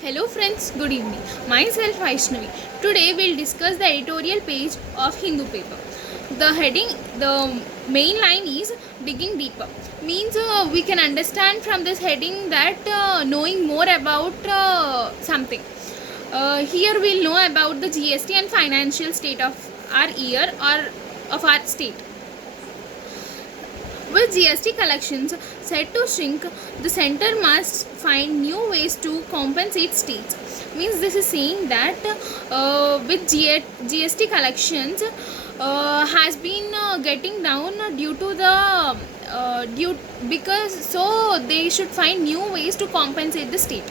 Hello friends, good evening. Myself Vaishnavi. Today we'll discuss the editorial page of Hindu paper. The heading, the main line is digging deeper. Means we can understand from this heading that knowing more about something. Here we'll know about the GST and financial state of our year or of our state. With GST collections set to shrink, the center must find new ways to compensate states. Means this is saying that with GST collections has been getting down due to the because so they should find new ways to compensate the state.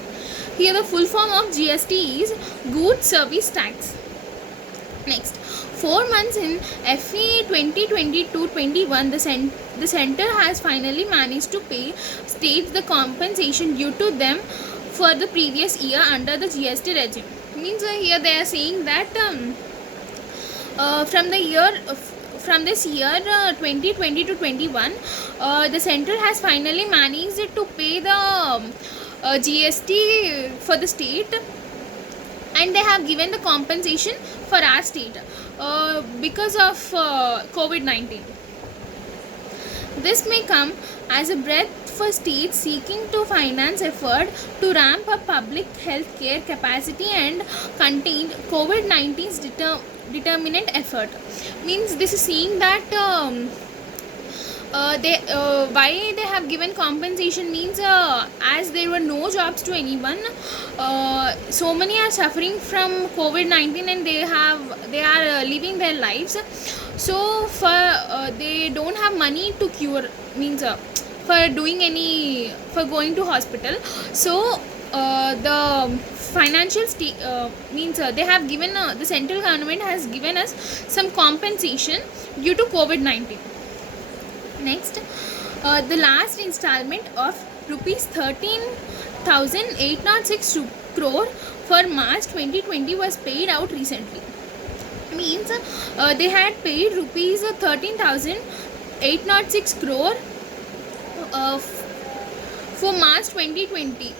Here the full form of GST is Goods Service Tax. Next, 4 months in FE 2022-21, the center has finally managed to pay states the compensation due to them for the previous year under the GST regime. Means here they are saying that from this year 2020 to 21, the center has finally managed to pay the GST for the state, and they have given the compensation for our state because of COVID-19. This may come as a breath for states seeking to finance effort to ramp up public health care capacity and contain COVID-19's determinant effort. Means this is saying that why they have given compensation means as there were no jobs to anyone, so many are suffering from COVID-19 and they are living their lives. So for they don't have money to cure, means for going to hospital. So the financial means they have given the central government has given us some compensation due to COVID-19. Next, the last installment of rupees 13,806 crore for March 2020 was paid out recently. Means they had paid rupees 13,806 crore for March 2020.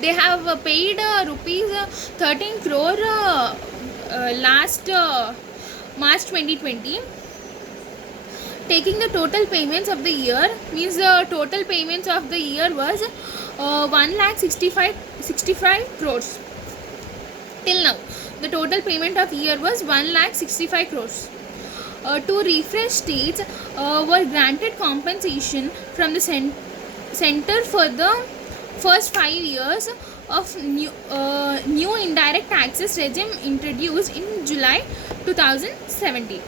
They have paid rupees 13 crore last March 2020. Taking the total payments of the year, means the total payments of the year was 1,65 crores. Till now, the total payment of year was 1,65 crores. Two refresh states were granted compensation from the center for the first 5 years of new indirect taxes regime introduced in July 2017.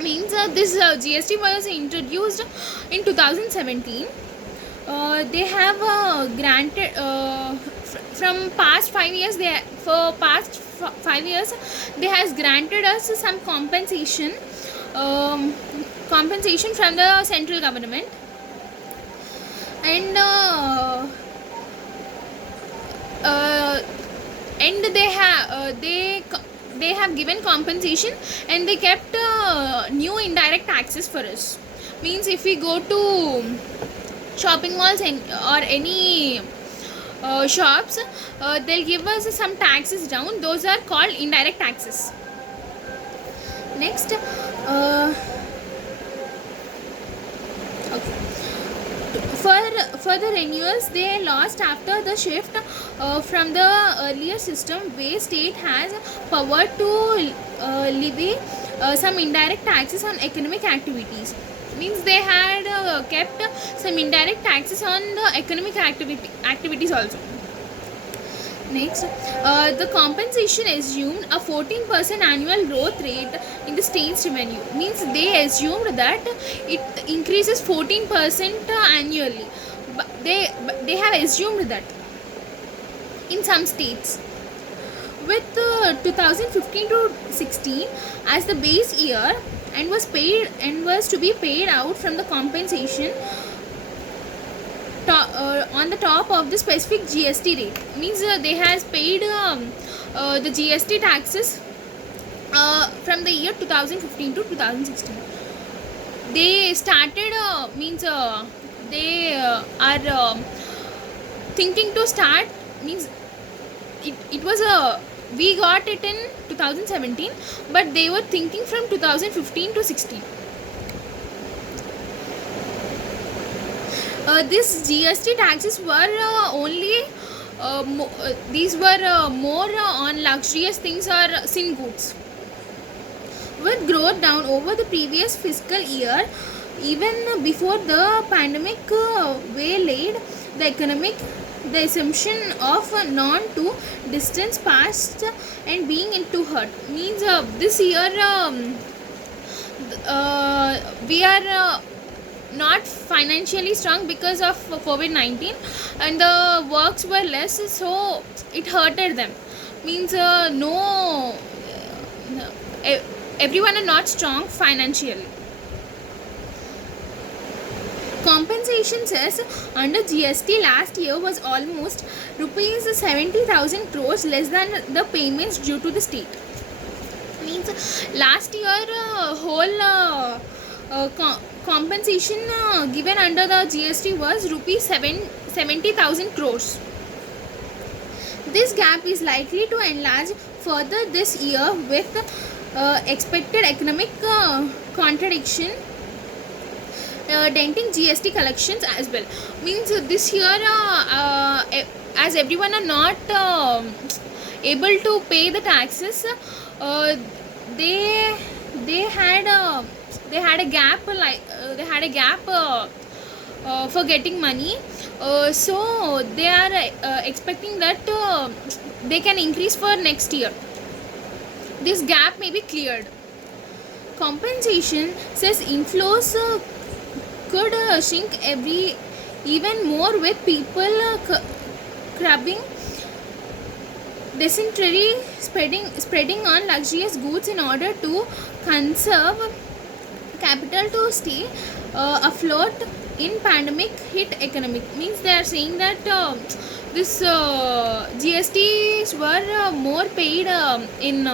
Means this GST was introduced in 2017. They have granted from past 5 years. For past 5 years they has granted us some compensation from the central government, and they have given compensation, and they kept new indirect taxes for us. Means if we go to shopping malls or any shops, they'll give us some taxes down. Those are called indirect taxes. Next, okay. For the renewals they lost after the shift from the earlier system where state has power to levy some indirect taxes on economic activities. Means they had kept some indirect taxes on the economic activities also. Next, the compensation assumed a 14% annual growth rate in the state's revenue. Means they assumed that it increases 14% annually. But they have assumed that in some states. With 2015 to 16 as the base year, and was to be paid out from the compensation on the top of the specific GST rate. Means they has paid the GST taxes from the year 2015 to 2016. They started means they are thinking to start means it was a, we got it in 2017, but they were thinking from 2015 to 16. This GST taxes were these were more on luxurious things or sin goods. With growth down over the previous fiscal year, even before the pandemic waylaid the economic, the assumption of non to distance past and being into hurt means this year we are not financially strong because of COVID-19, and the works were less, so it hurted them. Means no, e- everyone are not strong financially. Compensation says under GST last year was almost rupees 70,000 crores less than the payments due to the state. Means last year whole compensation given under the GST was rupees 70,000 crores. This gap is likely to enlarge further this year with expected economic contradiction denting GST collections as well. Means this year as everyone are not able to pay the taxes, they had a gap, for getting money, so they are expecting that they can increase for next year. This gap may be cleared. Compensation says inflows could shrink even more with people crabbing dysentery spreading on luxurious goods in order to conserve capital to stay afloat in pandemic hit economic. Means they are saying that this GSTs were more paid in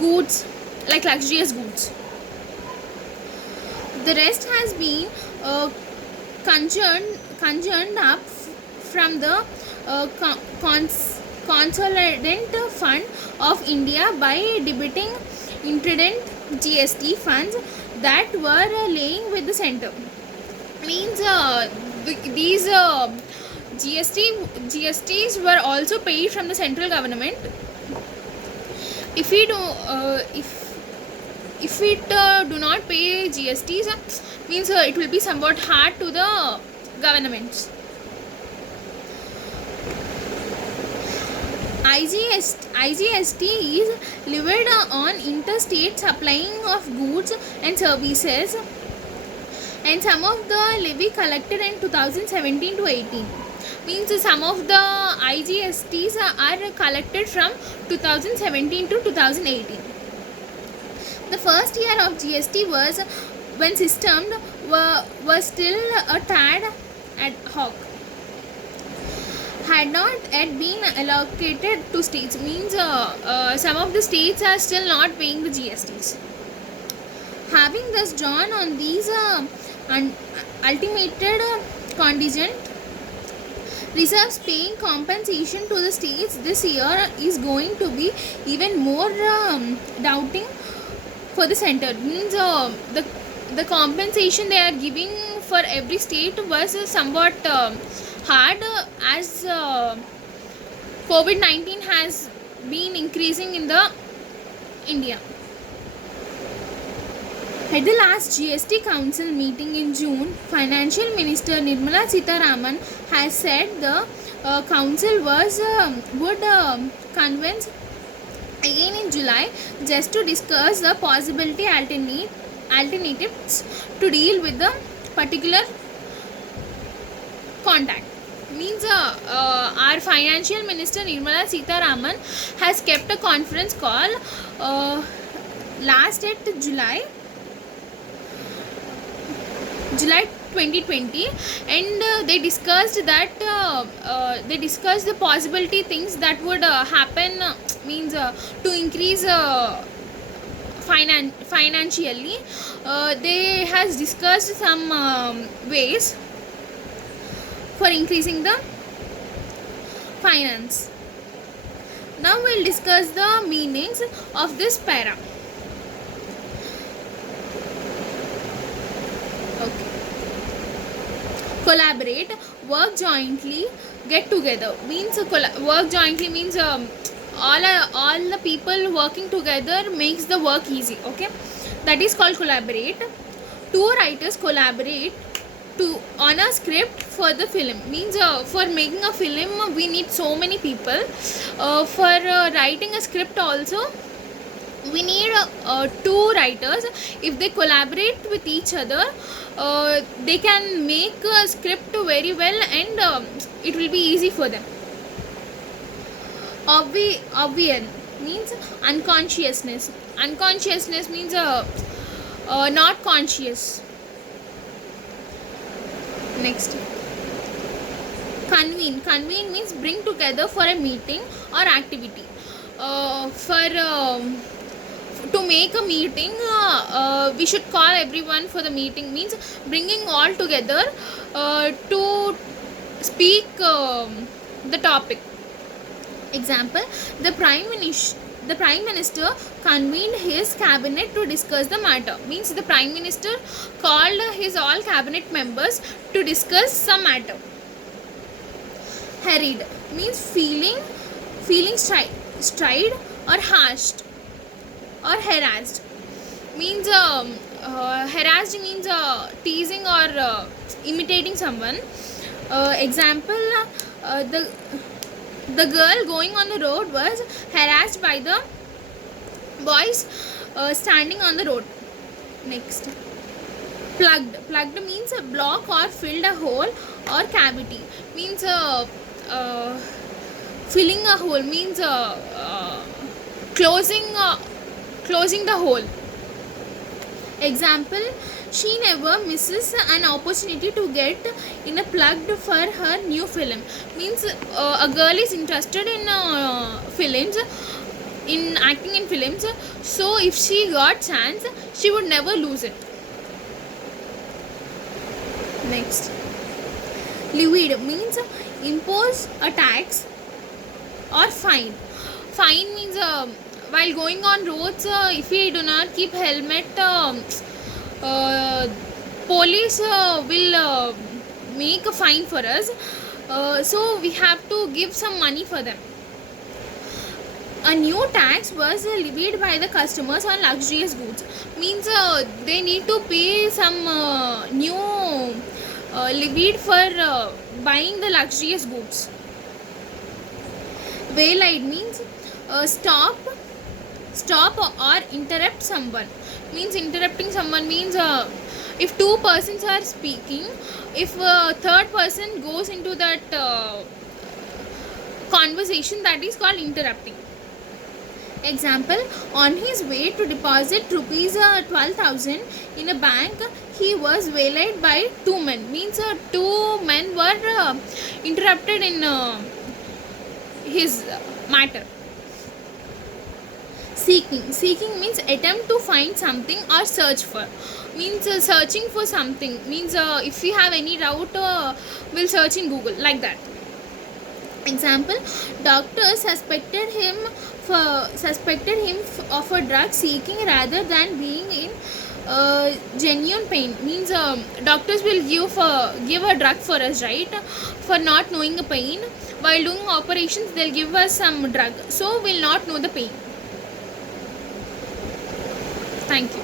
goods like luxurious goods. The rest has been conjured up from the Consolidant Fund of India by debiting intended GST funds that were laying with the centre. Means these GSTs were also paid from the central government. If we do if it do not pay GSTs, means it will be somewhat hard to the governments. IGST is levied on interstate supplying of goods and services, and some of the levy collected in 2017 to 18. Means some of the IGSTs are collected from 2017 to 2018. The first year of GST was when systems were still a tad ad hoc, had not yet been allocated to states. Means some of the states are still not paying the GSTs. Having thus drawn on these ultimated contingent reserves, paying compensation to the states this year is going to be even more doubting for the center. Means the compensation they are giving for every state was somewhat hard as COVID-19 has been increasing in the India. At the last GST Council meeting in June, Financial Minister Nirmala Sitharaman has said the Council would convene again in July just to discuss the possibility alternatives to deal with the particular contact. Means our Financial Minister Nirmala Sitharaman has kept a conference call last at July 2020, and they discussed that they discussed the possibility things that would happen, means to increase financially. They has discussed some ways for increasing the finance. Now we'll discuss the meanings of this para. Okay. Collaborate, work jointly, get together. Means work jointly means all the people working together makes the work easy. Okay, that is called collaborate. Two writers collaborate to on a script for the film. Means for making a film we need so many people. For writing a script also we need two writers. If they collaborate with each other, they can make a script very well, and it will be easy for them. Obvious means unconsciousness. Unconsciousness means not conscious. Next, convene means bring together for a meeting or activity. To make a meeting, we should call everyone for the meeting. Means bringing all together to speak the topic. Example, the prime minister convened his cabinet to discuss the matter. Means the prime minister called his all cabinet members to discuss some matter. Harried means feeling stride or hashed or harassed. Means harassed means teasing or imitating someone. Example, the girl going on the road was harassed by the boys standing on the road. Next, plugged means a block or filled a hole or cavity. Means filling a hole means closing the hole. Example, she never misses an opportunity to get in a plugged for her new film. Means a girl is interested in films, in acting in films, so if she got chance she would never lose it. Next, levied means impose a tax or fine. Fine means while going on roads, if we do not keep helmet, police will make a fine for us, so we have to give some money for them. A new tax was levied by the customers on luxurious goods. Means they need to pay some new levied for buying the luxurious goods. Waylaid means stop or interrupt someone. Means interrupting someone means if two persons are speaking, if a third person goes into that conversation, that is called interrupting. Example, on his way to deposit rupees 12,000 in a bank, he was waylaid by two men. Means two men were interrupted in his matter. Seeking means attempt to find something or search for. Means searching for something. Means if we have any doubt, we'll search in Google, like that. Example, doctors suspected him of a drug seeking rather than being in genuine pain. Means doctors will give a drug for us, right, for not knowing the pain. While doing operations they'll give us some drug, so we'll not know the pain. Thank you.